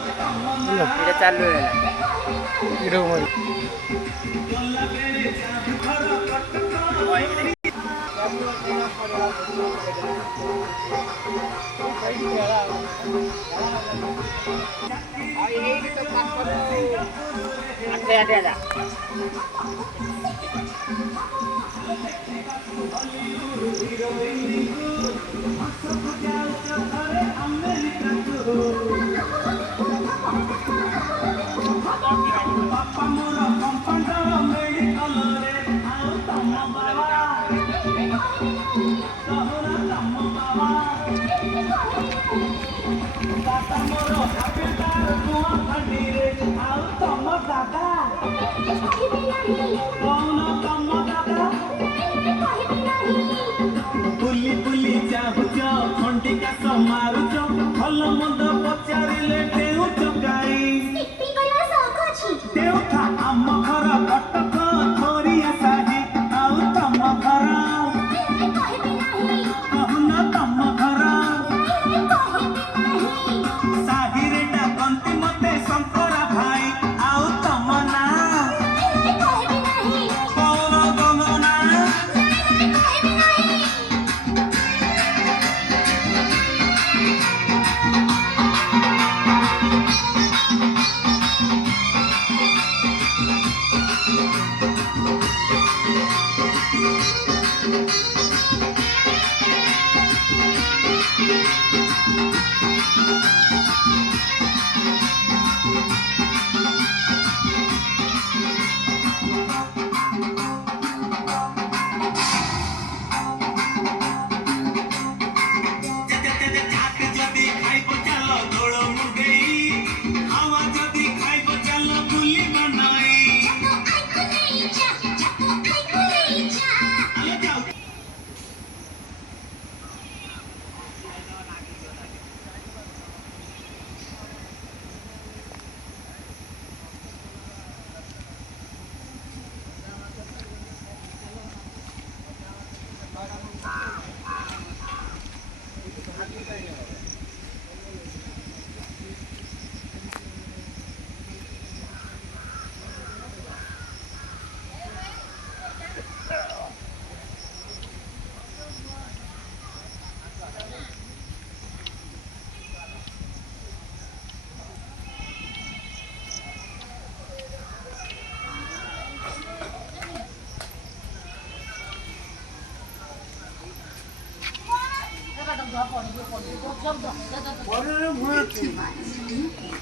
এটা চালু হয়ে গেল এরকম আটে আটে बुली बुली चाहुच खंडिका समारुच भल मंद पचारिले देउ चकाई देउथा आम घर कटक थोरिया साही आउ तम घर कहन तम घर साही रे डाकंती मते शंकरा भाई आउ तम ना कौन तम ना What are the words?